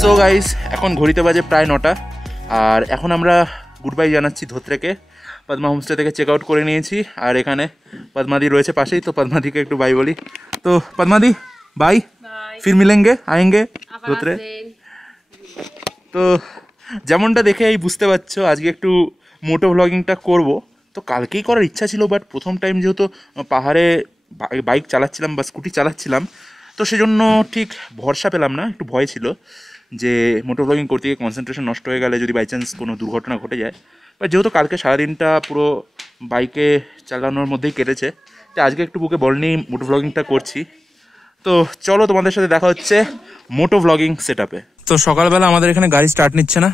So guys, এখন ঘড়িতে বাজে প্রায় 9টা, আর এখন আমরা গুড বাই জানাচ্ছি ধোত্রেকে। পদ্মা হোমস্টে থেকে চেক আউট করে নিয়েছি, আর এখানে পদ্মাদি রয়েছে পাশেই, তো পদ্মাদিকে একটু বাই বলি। তো পদ্মাদি বাই, ফির মিলেঙ্গে আয়েঙ্গে ধোত্রে। তো যেমনটা দেখে এই বুঝতে পারছো আজকে একটু মোটো ভ্লগিংটা করব। তো কালকেই করার ইচ্ছা ছিল, বাট প্রথম টাইম যেহেতু পাহাড়ে বাইক চালাচ্ছিলাম বা স্কুটি চালাচ্ছিলাম, তো সেজন্য ঠিক ভরসা পেলাম না, একটু ভয় ছিল যে মোটো ভ্লগিং করতে গিয়ে কনসেন্ট্রেশন নষ্ট হয়ে গেলে যদি বাই চান্স কোনো দুর্ঘটনা ঘটে যায়। বাট যেহেতু কালকে সারাদিনটা পুরো বাইকে চালানোর মধ্যেই কেটেছে, তো আজকে একটু বুকে বল নিয়ে মোটো ভ্লগিংটা করছি। তো চলো তোমাদের সাথে দেখা হচ্ছে মোটো ভ্লগিং সেট আপে। তো সকালবেলা আমাদের এখানে গাড়ি স্টার্ট নিচ্ছে না,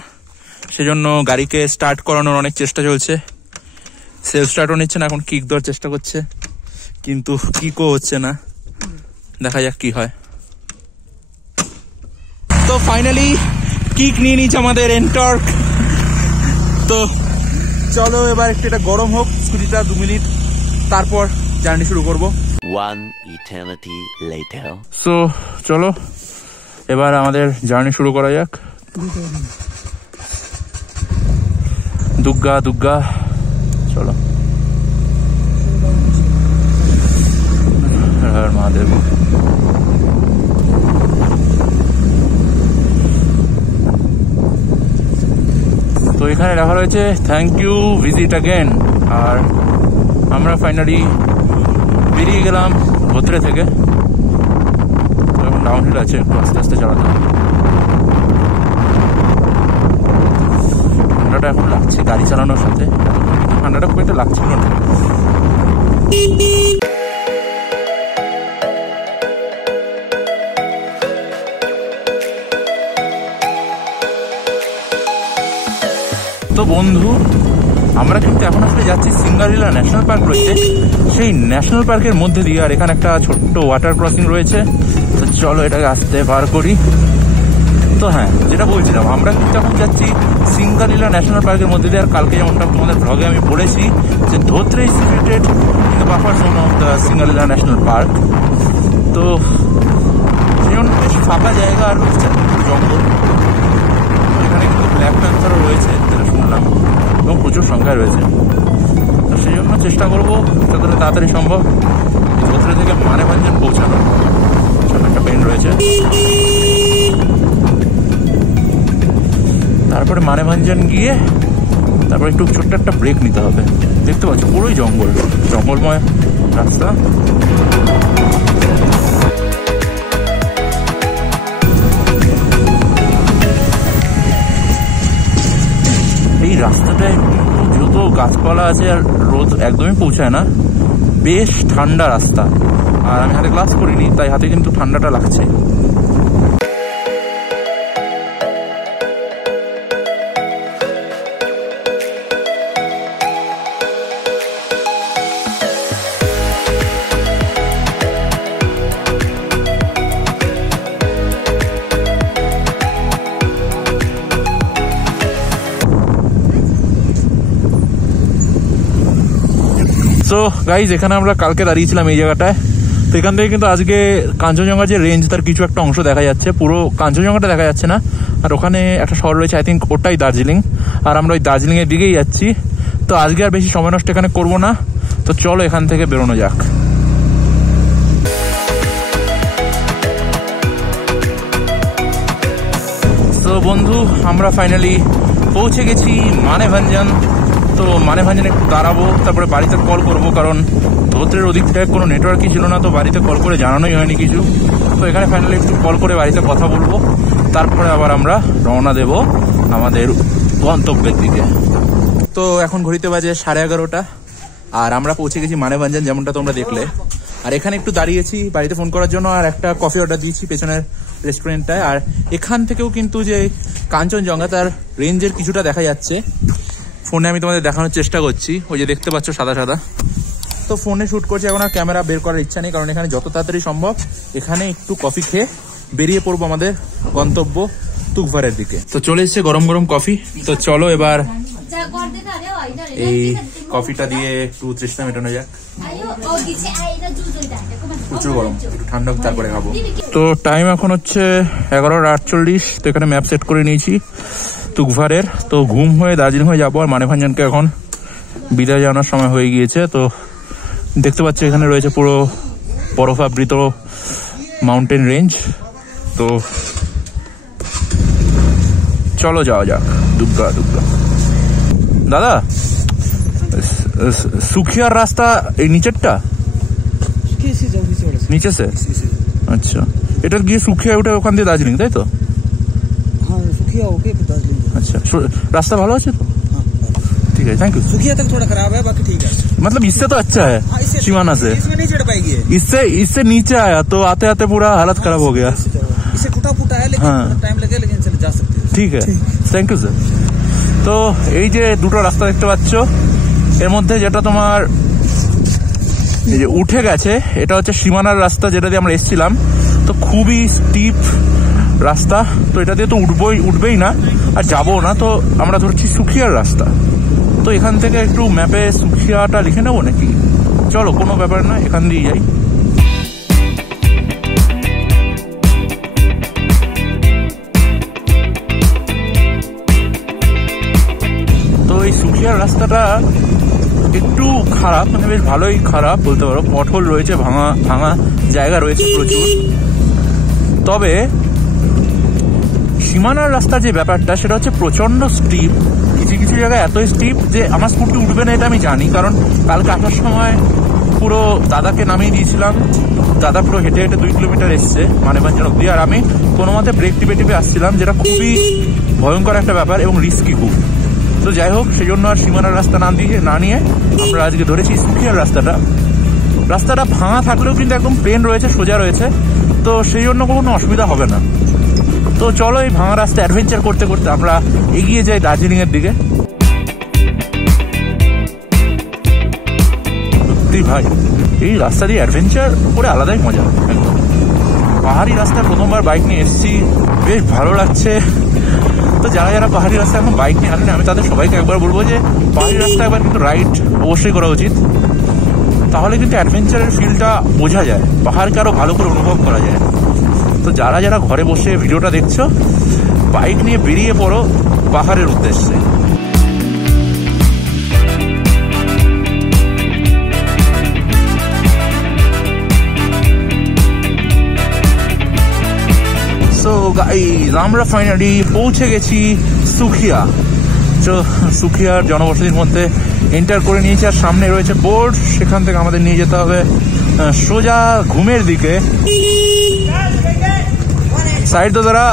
সেজন্য গাড়িকে স্টার্ট করানোর অনেক চেষ্টা চলছে। সেলফ স্টার্টও নিচ্ছে না, এখন কিক দেওয়ার চেষ্টা করছে, কিন্তু কিকও হচ্ছে না। দেখা যাক কি হয়। তো ফাইনালি কিক নিয়ে নিচ্ছে আমাদের এনটর্ক। তো চলো এবার একটু এটা গরম হোক স্কুটিটা 2 মিনিট, তারপর জার্নি শুরু করব। One eternity later. সো চলো এবার আমাদের জার্নি শুরু করা যাক। দুগ্গা দুগ্গা চলো। মহাদেব। তো এখানে লেখা রয়েছে থ্যাংক ইউ ভিজিট অ্যাগেন। আর আমরা ফাইনালি বেরিয়ে গেলাম ধোত্রে থেকে। এখন ডাউনহিল আছে, একটু আস্তে আস্তে চালাতে হবে। ঠান্ডাটা এখন লাগছে গাড়ি চালানোর সাথে, ঠান্ডাটা খুব একটা লাগছিল না। তো বন্ধু, আমরা কিন্তু এখন আসলে যাচ্ছি সিঙ্গারিলা ন্যাশনাল পার্ক রয়েছে, সেই ন্যাশনাল পার্কের মধ্যে দিয়ে। আর এখানে একটা ছোট্ট ওয়াটার ক্রসিং রয়েছে, তো চলো এটাকে আস্তে পার করি। তো হ্যাঁ, যেটা বলছিলাম, আমরা কিন্তু এখন যাচ্ছি সিঙ্গারিলা ন্যাশনাল পার্কের মধ্যে দিয়ে। আর কালকে যেমনটা তোমাদের ব্লগে আমি বলেছি যে Dhotrey is situated in the buffer zone of the Singalila national park. তো সেজন্য বেশ ফাঁকা জায়গা আর রয়েছে জঙ্গল। এখানে কিন্তু ব্ল্যাক প্যান্থারও রয়েছে যেটা শুনলাম, এবং প্রচুর সংখ্যায় রয়েছে। তো সেই জন্য চেষ্টা করবো যতটা তাড়াতাড়ি সম্ভব ধোত্রে থেকে মানেভাঞ্জন পৌঁছানো। একটা পেন রয়েছে, তারপরে মানেভাঞ্জন গিয়ে তারপরে একটু ছোট্ট একটা ব্রেক নিতে হবে। দেখতে পাচ্ছ পুরোই জঙ্গল, জঙ্গলময় রাস্তা। এই রাস্তাটায় যেহেতু গাছপালা আছে আর রোদ একদমই পৌঁছায় না, বেশ ঠান্ডা রাস্তা। আর আমি হাতে গ্লাস করিনি, তাই হাতে কিন্তু ঠান্ডাটা লাগছে। সো গাইজ, এখানে আমরা কালকে দাঁড়িয়েছিলাম এই জায়গাটায়। তো এখান থেকে কিন্তু আজকে কাঞ্চনজঙ্ঘা যে রেঞ্জ, তার কিছু একটা অংশ দেখা যাচ্ছে, পুরো কাঞ্চনজঙ্ঘাটা দেখা যাচ্ছে না। আর ওখানে একটা শহর রয়েছে, আই থিঙ্ক ওটাই দার্জিলিং। আর আমরা ওই দার্জিলিংয়ের দিকেই যাচ্ছি। তো আজকে আর বেশি সময় নষ্ট এখানে করবো না, তো চলো এখান থেকে বেরোনো যাক। তো বন্ধু, আমরা ফাইনালি পৌঁছে গেছি মানেভাঞ্জন। তো মানেভাঞ্জনে একটু দাঁড়াবো, তারপরে বাড়িতে কল করবো, কারণ ধোত্রের ওদিকটায় কোনো নেটওয়ার্কই ছিল না। তো বাড়িতে কল করে জানানোই হয়নি কিছু। তো এখানে ফাইনালি একটু কল করে বাড়িতে কথা বলবো, তারপরে আবার আমরা রওনা দেব আমাদের গন্তব্যের দিকে। তো এখন ঘড়িতে বাজে 11:30, আর আমরা পৌঁছে গেছি মানেভাঞ্জন, যেমনটা তোমরা দেখলে। আর এখানে একটু দাঁড়িয়েছি বাড়িতে ফোন করার জন্য, আর একটা কফি অর্ডার দিয়েছি পেছনের রেস্টুরেন্টটায়। আর এখান থেকেও কিন্তু যে কাঞ্চনজঙ্ঘা, তার রেঞ্জের কিছুটা দেখা যাচ্ছে। ফোনে আমি তোমাদের দেখানোর চেষ্টা করছি, ওই যে দেখতে পাচ্ছ সাদা সাদা। তো ফোনে শ্যুট করছি, এখন আর ক্যামেরা বের করার ইচ্ছা নেই, কারণ এখানে যত তাড়াতাড়ি সম্ভব এখানে একটু কফি খেয়ে বেরিয়ে পড়বো আমাদের গন্তব্য তুকভারের দিকে। তো চলে এসছে গরম গরম কফি। তো চলো এবার এই কফিটা দিয়ে একটু তৃষ্ণা মেটানো যাক। প্রচুর গরম, একটু ঠান্ডা হোক তারপরে খাবো। তো টাইম এখন হচ্ছে 11:48। তো এখানে ম্যাপ সেট করে নিয়েছি তুকভারের। তো ঘুম হয়ে দার্জিলিং হয়ে যাবো। আর মানেভাঞ্জনকে এখন বিদায় জানানোর সময় হয়ে গিয়েছে। তো দেখতে পাচ্ছি এখানে রয়েছে পুরো বরফাবৃত মাউন্টেন রেঞ্জ। তো চলো যাওয়া যাক। দুর্গা দুর্গা দাদা, সুখিয়ার রাস্তা এই নিচেরটা, নিচে সে? আচ্ছা, এটা গিয়ে সুখিয়া উঠে ওখান দিয়ে দার্জিলিং, তাই তো? अच्छा रास्ता ভালো আছে তো? ठीक है, थैंक यू। सुखिया तक थोड़ा खराब है, बाकी ठीक है। मतलब इससे तो अच्छा है, शिमाना से। इसमें नहीं चढ़ पाएगी, इससे नीचे आया तो आते आते पूरा हालत खराब हो गया। इसे टूटा फूटा है, लेकिन टाइम लगे, लेकिन चले जा सकते हैं। ठीक है, थैंक यू স্যার। তো এই যে দুটো রাস্তা দেখতে পাচ্ছ, এর মধ্যে যেটা তোমার এই যে উঠে গেছে, এটা হচ্ছে সীমানার রাস্তা, যেটা দিয়ে আমরা এসেছিলাম। তো খুবই স্টিপ রাস্তা, তো এটা দিয়ে তো উঠবেই না আর যাবো না। তো আমরা ধরছি সুখিয়ার রাস্তা। তো এখান থেকে একটু ম্যাপে সুখিয়াটা লিখে নেবো নাকি? চলো, কোনো ব্যাপার না, এখান দিয়ে যাই। তো এই সুখিয়ার রাস্তাটা একটু খারাপ, মানে বেশ ভালোই খারাপ বলতে পারো। পথহোল রয়েছে, ভাঙা ভাঙা জায়গা রয়েছে প্রচুর। তবে সীমানার রাস্তার যে ব্যাপারটা, সেটা হচ্ছে প্রচন্ড স্টিপ। কিছু কিছু জায়গায় এত স্টিপ যে আমার স্কুটি উঠবে না, এটা আমি জানি। কারণ কালকে আসার সময় পুরো দাদাকে নামিয়ে দিয়েছিলাম, দাদা পুরো হেঁটে হেঁটে 2 কিলোমিটার এসছে মানেভাঞ্জন অব্দি, আর আমি কোনো মতে ব্রেক টিপে টিপে আসছিলাম, যেটা খুবই ভয়ঙ্কর একটা ব্যাপার এবং রিস্কি খুব। তো যাই হোক, সেই জন্য আর সীমানার রাস্তা না নিয়ে আমরা আজকে ধরেছি সুখিয়ার রাস্তাটা। রাস্তাটা ভাঙা থাকলেও কিন্তু একদম প্লেন রয়েছে, সোজা রয়েছে, তো সেই জন্য কোনো অসুবিধা হবে না। তো চলো, এই ভাঙা রাস্তা অ্যাডভেঞ্চার করতে করতে আমরা এগিয়ে যাই দার্জিলিং এর দিকে। সত্যি ভাই, এই রাস্তা দিয়ে অ্যাডভেঞ্চার করে আলাদাই মজা। একদম পাহাড়ি রাস্তা প্রথমবার বাইক নিয়ে এসেছি, বেশ ভালো লাগছে। তো যারা যারা পাহাড়ি রাস্তা এখন বাইক নিয়ে আসেন, আমি তাদের সবাইকে একবার বলবো যে পাহাড়ি রাস্তা একবার কিন্তু রাইড অবশ্যই করা উচিত। তাহলে কিন্তু অ্যাডভেঞ্চারের ফিলটা বোঝা যায়, পাহাড়কে আরো ভালো করে অনুভব করা যায়। তো যারা যারা ঘরে বসে ভিডিওটা দেখছো, বাইক নিয়ে বেরিয়ে পড়ো পাহাড়ের উদ্দেশ্যে। সো গাইস, আমরা ফাইনালি পৌঁছে গেছি সুখিয়া। তো সুখিয়ার জনবসতির মধ্যে এন্টার করে নিয়েছি, আর সামনে রয়েছে বোর্ড, সেখান থেকে আমাদের নিয়ে যেতে হবে সোজা ঘুমের দিকে। সাইড তো তারা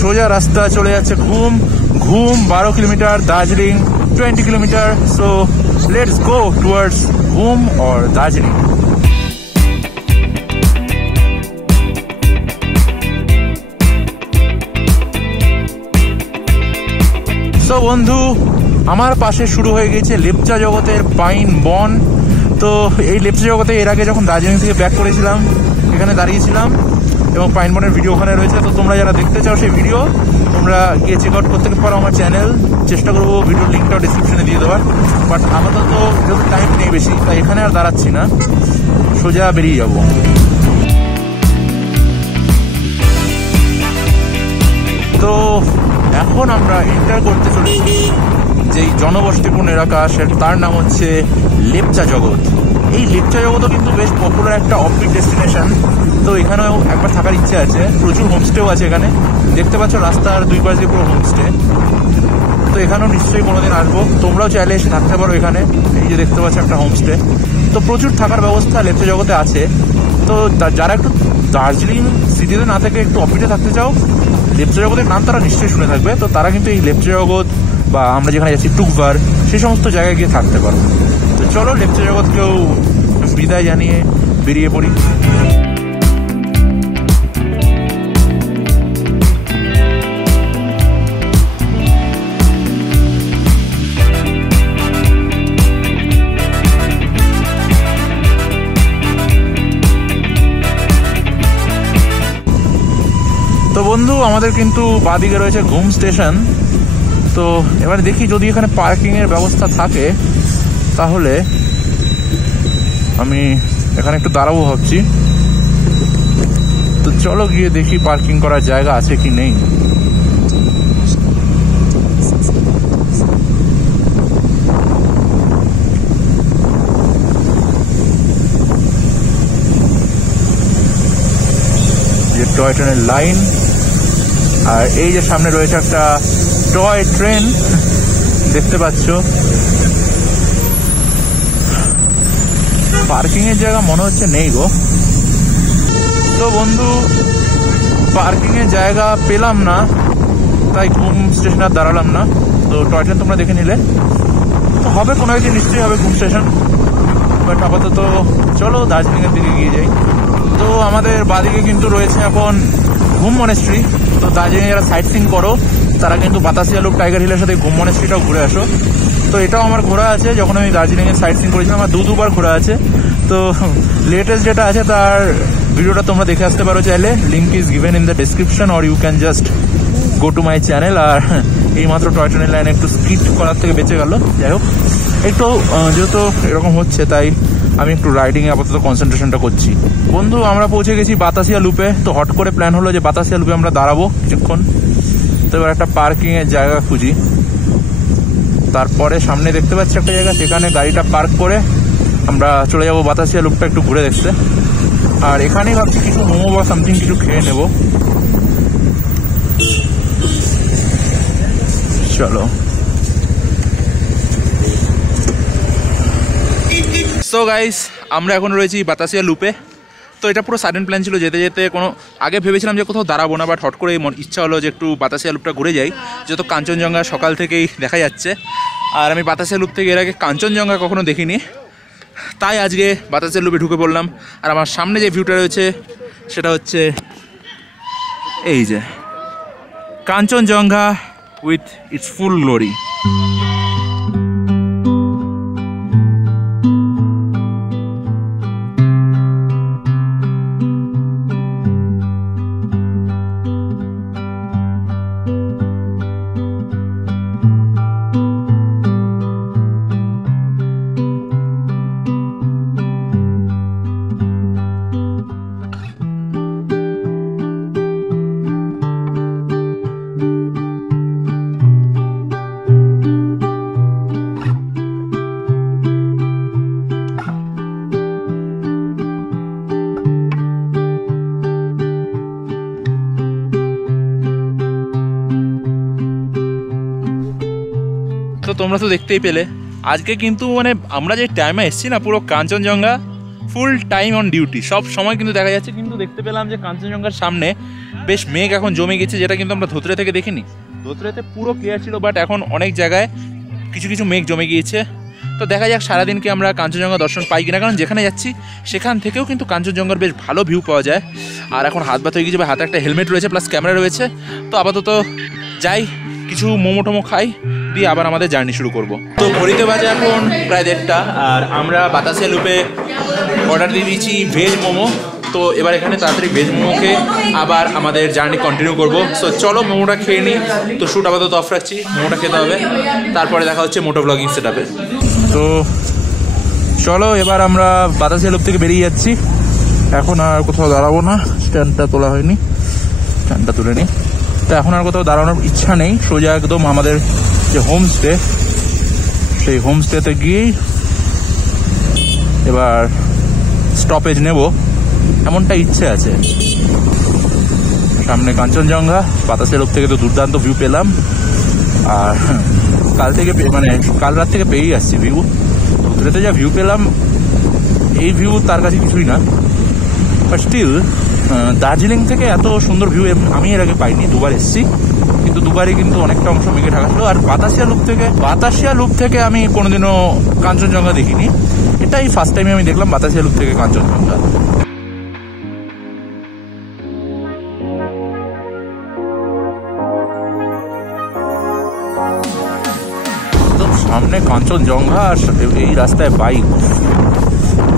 সোজা রাস্তা চলে যাচ্ছে ঘুম। 12 kilometre, Darjeeling 20 kilometre. So let's go towards ঘুম অর দার্জিলিং। তো বন্ধু, আমার পাশে শুরু হয়ে গেছে লেপচা জগতের পাইন বন। তো এই লেপচা জগতে এর আগে যখন দার্জিলিং থেকে ব্যাক করেছিলাম, এখানে দাঁড়িয়েছিলাম এবং পাইন বনের ভিডিও ওখানে রয়েছে। তো তোমরা যারা দেখতে চাও সেই ভিডিও, তোমরা গিয়ে চেক আউট করতে পারো আমার চ্যানেল। চেষ্টা করবো ভিডিওর লিঙ্কটাও ডিসক্রিপশনে দিয়ে দেওয়ার। বাট আমাদের তো যেহেতু টাইম নেই বেশি, তাই এখানে আর দাঁড়াচ্ছি না, সোজা বেরিয়ে যাবো। তো এখন আমরা এন্টার করতে চলেছি যেই জনবসতিপূর্ণ এলাকা, তার নাম হচ্ছে লেপচা জগৎ। এই লেপচা জগৎও কিন্তু বেশ পপুলার একটা অফবিট ডেস্টিনেশন। তো এখানেও একবার থাকার ইচ্ছে আছে। প্রচুর হোমস্টেও আছে এখানে, দেখতে পাচ্ছ রাস্তার দুই পাশ দিয়ে পুরো হোমস্টে। তো এখানেও নিশ্চয়ই কোনোদিন আসবো, তোমরাও চাইলে এসে থাকতে পারো এখানে। এই যে দেখতে পাচ্ছ একটা হোমস্টে। তো প্রচুর থাকার ব্যবস্থা লেপচা জগতে আছে। তো যারা একটু দার্জিলিং সিটিতে না থেকে একটু অফবিটে থাকতে চাও, লেপচা জগতের নাম তারা নিশ্চয়ই শুনে থাকবে। তো তারা কিন্তু এই লেপচা জগৎ বা আমরা যেখানে যাচ্ছি টুকভার, সেই সমস্ত জায়গায় গিয়ে থাকতে পারো। তো চলো লেপচা জগৎকেও বিদায় জানিয়ে বেরিয়ে পড়ি। তো বন্ধু, আমাদের কিন্তু বাদিকে রয়েছে ঘুম স্টেশন। তো এবার দেখি যদি এখানে পার্কিংয়ের ব্যবস্থা থাকে তাহলে আমি এখানে একটু দাঁড়াবো ভাবছি। তো চলো গিয়ে দেখি পার্কিং করার জায়গা আছে কি নেই। যে টয় ট্রেনের লাইন, আর এই যে সামনে রয়েছে একটা টয় ট্রেন দেখতে পাচ্ছ। পার্কিং এর জায়গা মনে হচ্ছে নেই গো। তো বন্ধু পার্কিং এর জায়গা পেলাম না, তাই ঘুম স্টেশন আর দাঁড়ালাম না। তো টয় ট্রেন তোমরা দেখে নিলে, তো হবে কোনো একদিন নিশ্চয়ই হবে ঘুম স্টেশন। বাট আপাতত চলো দার্জিলিং এর দিকে গিয়ে যাই। তো আমাদের বাদিকে কিন্তু রয়েছে এখন ঘুম মনেস্ট্রি। তো দার্জিলিং যারা সাইট সিন করো তারা কিন্তু বাতাসিয়া লুপ টাইগার হিলের সাথে ঘুম মনেস্ট্রিটাও ঘুরে আসো। তো এটাও আমার ঘোরা আছে, যখন আমি দার্জিলিংয়ের সাইট সিন করেছিলাম আমার দুবার ঘোরা আছে। তো লেটেস্ট যেটা আছে তার ভিডিওটা তোমরা দেখে আসতে পারো চাইলে, link is given in the description or you can just go to my channel. আর এইমাত্র টয় ট্রেনের লাইনে একটু স্কিট করার থেকে বেঁচে গেল। যাই হোক, একটু যেহেতু এরকম হচ্ছে তাই আমি একটু রাইডিংয়ে আপাতত কনসেন্ট্রেশনটা করছি। বন্ধু আমরা পৌঁছে গেছি বাতাসিয়া লুপে। তো হট করে প্ল্যান হলো যে বাতাসিয়া লুপে আমরা দাঁড়াবো কিছুক্ষণ। তো এবার একটা পার্কিংয়ের জায়গা খুঁজি। তারপরে সামনে দেখতে পাচ্ছি একটা জায়গা, সেখানে গাড়িটা পার্ক করে আমরা চলে যাবো বাতাসিয়া লুপটা একটু ঘুরে দেখতে। আর এখানেই ভাবছি কিছু মোমো বা সামথিং কিছু খেয়ে নেব। চলো। সো গাইস আমরা এখন রয়েছি বাতাসিয়া লুপে। তো এটা পুরো সাডেন প্ল্যান ছিল যেতে যেতে, কোনো আগে ভেবেছিলাম যে কোথাও দাঁড়াবো না, বাট হট করে ইচ্ছা হলো যে একটু বাতাসিয়া লুপটা ঘুরে যাই, যেহেতু কাঞ্চনজঙ্ঘা সকাল থেকেই দেখা যাচ্ছে। আর আমি বাতাসিয়া লুপ থেকে এর আগে কাঞ্চনজঙ্ঘা কখনো দেখিনি, তাই আজকে বাতাসিয়া লুপে ঢুকে পড়লাম। আর আমার সামনে যে ভিউটা রয়েছে সেটা হচ্ছে এই যে Kanchenjunga with its full glory. তো তোমরা তো দেখতেই পেলে আজকে কিন্তু মানে আমরা যে টাইমে এসেছি না, পুরো Kanchenjunga full time on duty, সব সময় কিন্তু দেখা যাচ্ছে। কিন্তু দেখতে পেলাম যে কাঞ্চনজঙ্ঘার সামনে বেশ মেঘ এখন জমে গেছে, যেটা কিন্তু আমরা ধোত্রে থেকে দেখিনি। ধোত্রেতে পুরো ক্লিয়ার ছিল, বাট এখন অনেক জায়গায় কিছু কিছু মেঘ জমে গিয়েছে। তো দেখা যাক সারাদিন কি আমরা কাঞ্চনজঙ্ঘা দর্শন পাই কিনা, কারণ যেখানে যাচ্ছি সেখান থেকেও কিন্তু কাঞ্চনজঙ্ঘার বেশ ভালো ভিউ পাওয়া যায়। আর এখন হাত ব্যথা হয়ে গেছে, হাতে একটা হেলমেট রয়েছে প্লাস ক্যামেরা রয়েছে। তো আপাতত যাই, কিছু মোমো টোমো খাই, দিয়ে আবার আমাদের জার্নি শুরু করব। তো ঘড়িতে বাজে এখন প্রায় 1:30, আর আমরা বাতাসিয়া লুপে অর্ডার দিয়ে দিয়েছি ভেজ মোমো। তো এবার এখানে তাড়াতাড়ি ভেজ মোমো খেয়ে আবার আমাদের জার্নি কন্টিনিউ করবো। সো চলো মোমোটা খেয়ে নিই। তো শ্যুট আপাতত অফ রাখছি, মোমোটা খেতে হবে, তারপরে দেখা হচ্ছে মোটো ব্লগিং সেট আপে। তো চলো এবার আমরা বাতাসিয়া লুপ থেকে বেরিয়ে যাচ্ছি। এখন আর কোথাও দাঁড়াবো না, স্ট্যান্ডটা তোলা হয়নি, স্ট্যান্ডটা তুলে নিই। তো এখন আর কোথাও দাঁড়ানোর ইচ্ছা নেই, সোজা একদম আমাদের যে হোমস্টে সেই হোমস্টেতে গিয়েই এবার স্টপেজ নেব, এমনটা ইচ্ছে আছে। সামনে কাঞ্চনজঙ্ঘা, বাতাসিয়া লুপ থেকে তো দুর্দান্ত ভিউ পেলাম। আর কাল থেকে মানে কাল রাত থেকে পেয়েই আসছি ভিউ। ধুতরেতে যা ভিউ পেলাম, এই ভিউ তার কাছে কিছুই না। বাট স্টিল দার্জিলিং থেকে এত সুন্দর ভিউ আমি এর আগে পাইনি। দুবার এসেছি, কিন্তু দুবারই কিন্তু অনেকটা অংশ মেঘে ঢাকা ছিল। আর বাতাসিয়া লুপ থেকে আমি কোনোদিনও কাঞ্চনজঙ্ঘা দেখিনি, এটাই ফার্স্ট টাইমে আমি দেখলাম বাতাসিয়া লুপ থেকে কাঞ্চনজঙ্ঘা। সামনে কাঞ্চনজঙ্ঘা আর এই রাস্তায় বাইক,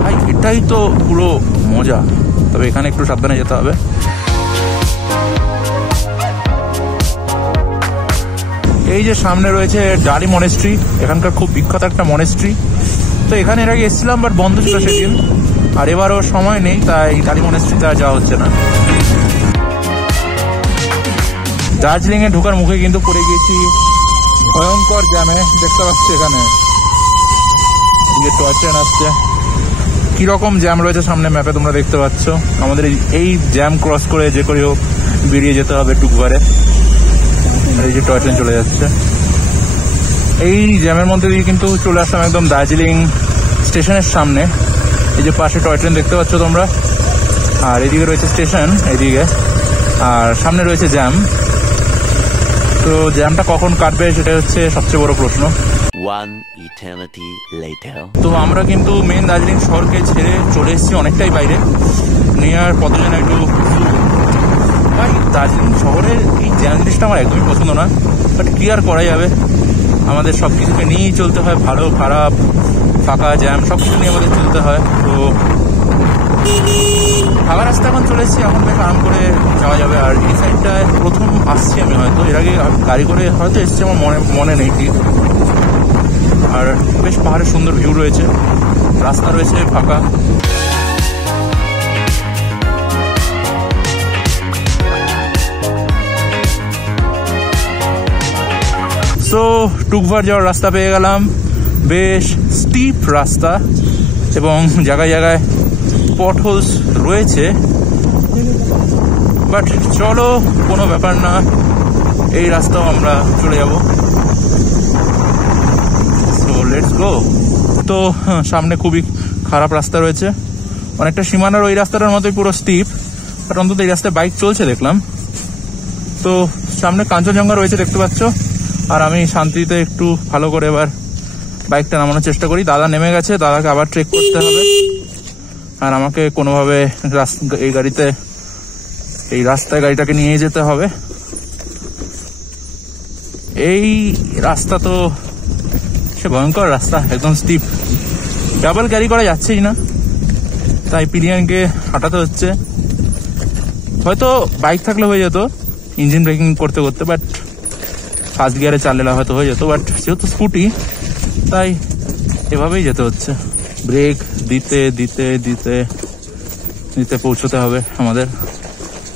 ভাই এটাই তো পুরো মজা। তবে এখানে একটু সাবধানে যেতে হবে। এই যে সামনে রয়েছে ডালি মনেস্ট্রি, এখানকার খুব বিখ্যাত একটা মনেস্ট্রি। তো এখানে এর আগে এসেছিলাম, বাট বন্ধ ছিল সেদিন, আর এবারও সময় নেই, তাই ডালি মনেস্ট্রিতে আর যাওয়া হচ্ছে না। দার্জিলিং এ ঢোকার মুখে কিন্তু পড়ে গিয়েছি ভয়ঙ্কর জ্যামে। দেখতে পাচ্ছি এখানে টয় ট্রেন আসছে, কিরকম জ্যাম রয়েছে সামনে ম্যাপে তোমরা দেখতে পাচ্ছ। আমাদের এই জ্যাম ক্রস করে যে করে হোক বেরিয়ে যেতে হবে টুকবারে। এই যে টয় ট্রেন চলে যাচ্ছে, এই জ্যামের মধ্যে দিয়ে কিন্তু চলে আসলাম একদম দার্জিলিং স্টেশনের সামনে। এই যে পাশে টয় ট্রেন দেখতে পাচ্ছ তোমরা, আর এদিকে রয়েছে স্টেশন এদিকে, আর সামনে রয়েছে জ্যাম। তো জ্যামটা কখন কাটবে সেটা হচ্ছে সবচেয়ে বড় প্রশ্ন। One eternity later. তো আমরা কিন্তু মেন দার্জিলিং শহরকে ছেড়ে চলে এসেছি অনেকটাই বাইরে, নিয়ার পদজনা একটু। ভাই দার্জিলিং শহরের এই জ্যাম জিনিসটা আমার একদমই পছন্দ না, বাট কি আর করা যাবে, আমাদের সব কিছুকে নিয়েই চলতে হয়, ভালো খারাপ ফাঁকা জ্যাম সব কিছু নিয়ে আমাদের চলতে হয়। তো ফাঁকা রাস্তা এখন চলে এসেছি, এখন বেশ আরাম করে যাওয়া যাবে। আর এই সাইডটায় প্রথম আসছি আমি, হয়তো এর আগে গাড়ি করে হয়তো এসেছি, আমার মনে নেই ঠিক। আর বেশ পাহাড়ের সুন্দর ভিউ রয়েছে, রাস্তা রয়েছে ফাঁকা। সো টুকভার যাওয়ার রাস্তা পেয়ে গেলাম, বেশ স্টিপ রাস্তা এবং জায়গায় জায়গায় পটহোলস রয়েছে, বাট চলো কোনো ব্যাপার না, এই রাস্তাও আমরা চলে যাব। So let's go. তো সামনে খুবই খারাপ রাস্তা রয়েছে, অনেকটা সীমানার ওই রাস্তাটার মতোই পুরো স্টিপ, বাট অন্তত এই রাস্তায় বাইক চলছে দেখলাম। তো সামনে কাঞ্চনজঙ্ঘা রয়েছে দেখতে পাচ্ছ, আর আমি শান্তিতে একটু ভালো করে এবার বাইকটা নামানোর চেষ্টা করি। দাদা নেমে গেছে, দাদাকে আবার ট্রেক করতে হবে, আর আমাকে কোনোভাবে এই রাস্তায় গাড়িটাকে নিয়ে যেতে হবে। এই রাস্তা তো সে ভয়ঙ্কর রাস্তা, একদম স্টিপ, ডাবল ক্যারি করা যাচ্ছেই না, তাই পিলিয়ানকে হাঁটাতে হচ্ছে। হয়তো বাইক থাকলে হয়ে যেত ইঞ্জিন ব্রেকিং করতে করতে, বাট ফার্স্ট গিয়ারে চালালে হয়তো হয়ে যেত, বাট যেহেতু স্কুটি তাই এভাবেই যেতে হচ্ছে। ব্রেক দিতে দিতে দিতে দিতে পৌঁছতে হবে আমাদের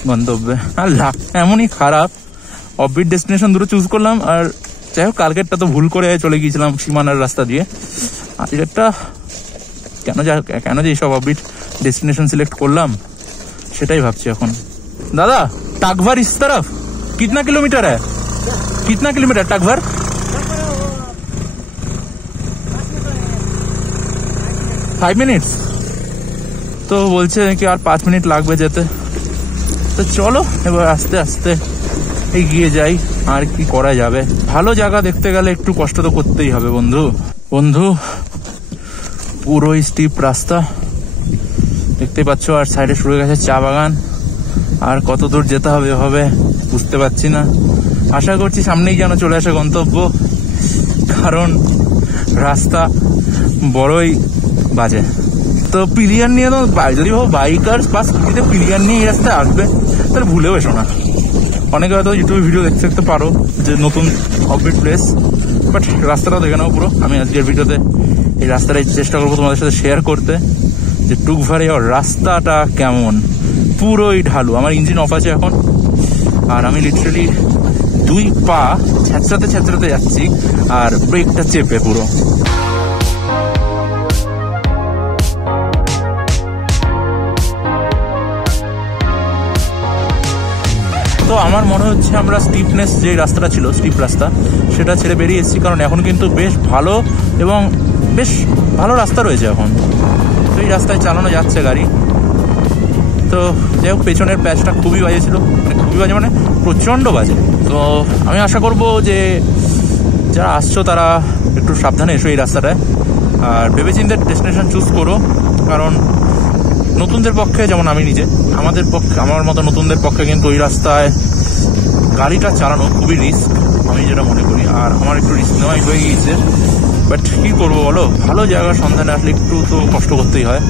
গন্তব্যে। আর এমনই খারাপ, অফবিট ডেস্টিনেশন দুটো চুজ করলাম, আর যাই হোক কালকেরটা তো ভুল করে চলে গিয়েছিলাম সীমানার রাস্তা দিয়ে। আজকেরটা কেন যে এইসব অফবিট ডেস্টিনেশন সিলেক্ট করলাম সেটাই ভাবছি এখন। দাদা টাকভার ইস তরফ কিतना किलोमीटर है, कितना किलोमीटर टाकभर? 5 মিনিট। তো বলছে কি আর 5 মিনিট লাগবে যেতে। তো চলো এবার আস্তে আস্তে এগিয়ে যাই, আর কি করা যাবে। ভালো জায়গা দেখতে গেলে একটু কষ্ট তো করতেই হবে বন্ধু। পুরোই স্টিপ রাস্তা দেখতে পাচ্ছ, আর সাইডে শুরু হয়ে গেছে চা বাগান। আর কত দূর যেতে হবে এভাবে বুঝতে পারছি না, আশা করছি সামনেই যেন চলে আসে গন্তব্য, কারণ রাস্তা বড়ই বাজে। তো পিলিয়ান নিয়ে তো যদি বাইকার বা স্কুটিতে পিলিয়ান নিয়ে এই রাস্তায় আসবে তাহলে ভুলেও এসো না। অনেকে হয়তো ইউটিউবে ভিডিও দেখতে পারো যে নতুন অফবিট প্লেস, বাট রাস্তাটাও দেখে নাও পুরো। আমি আজকের ভিডিওতে এই রাস্তাটাই চেষ্টা করবো তোমাদের সাথে শেয়ার করতে, যে টুকভারে রাস্তাটা কেমন। পুরোই ঢালু, আমার ইঞ্জিন অফ আছে এখন, আর আমি লিটারালি 2 পা ছ্যাঁচড়াতে যাচ্ছি, আর ব্রেকটা চেপে পুরো। তো আমার মনে হচ্ছে আমরা স্টিপনেস যে রাস্তাটা ছিল, স্টিপ রাস্তা, সেটা ছেড়ে বেরিয়ে এসেছি, কারণ এখন কিন্তু বেশ ভালো এবং বেশ ভালো রাস্তা রয়েছে এখন। তো এই রাস্তায় চালানো যাচ্ছে গাড়ি। তো যাই হোক পেছনের প্যাচটা খুবই বাজে ছিল, মানে প্রচণ্ড বাজে। তো আমি আশা করব যে যারা আসছো তারা একটু সাবধানে এসো এই রাস্তাটায়, আর ভেবেচিন্তে ডেস্টিনেশন চুজ করো, কারণ নতুনদের পক্ষে, যেমন আমি নিজে, আমার মতো নতুনদের পক্ষে কিন্তু ওই রাস্তায় গাড়িটা চালানো খুবই রিস্ক, আমি যেটা মনে করি। আর আমার একটু রিস্ক নেওয়াই হয়ে গিয়েছে, বাট কী করবো বলো, ভালো জায়গার সন্ধানে আসলে একটু তো কষ্ট করতেই হয়।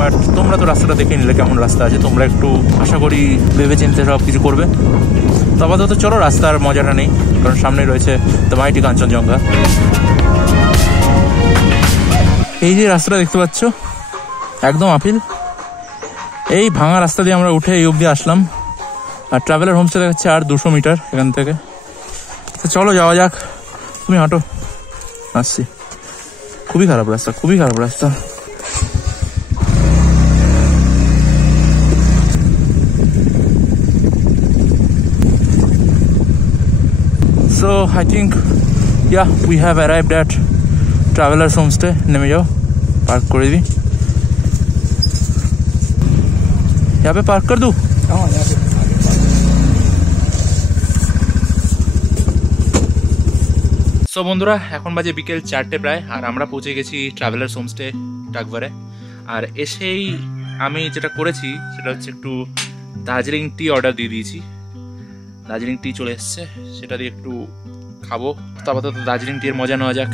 বাট তোমরা তো রাস্তাটা দেখে নিলে কেমন রাস্তা আছে, তোমরা একটু আশা করি ভেবে চিন্তে সব কিছু করবে। তো আপাতত চলো, রাস্তার মজাটা নেই, কারণ সামনে রয়েছে দ্য মাইটি কাঞ্চনজঙ্ঘা। এই যে রাস্তাটা দেখতে পাচ্ছ, একদম আপিল। এই ভাঙা রাস্তা দিয়ে আমরা উঠে এই অবধি আসলাম, আর ট্রাভেলার হোমস্টে দেখাচ্ছে আর 200 মিটার এখান থেকে। তো চলো যাওয়া যাক, তুমি হাঁটো, আসছি। খুবই খারাপ রাস্তা, খুবই খারাপ রাস্তা। So I think yeah we have arrived at Travelers Homestay. नेमे जाओ, पार्क कर दी, यहाँ पे पार्क कर दूँ। हाँ यहाँ पे সো বন্ধুরা, এখন বাজে বিকেল 4টে প্রায়, আর আমরা পৌঁছে গেছি ট্রাভেলার্স হোমস্টে ডাকবারে। আর এসেই আমি যেটা করেছি সেটা হচ্ছে একটু দার্জিলিং টি অর্ডার দিয়ে দিয়েছি। দার্জিলিং টি চলে এসছে, সেটা দিয়ে একটু খাবো। তো আপাতত দার্জিলিং টি এর মজা নেওয়া যাক।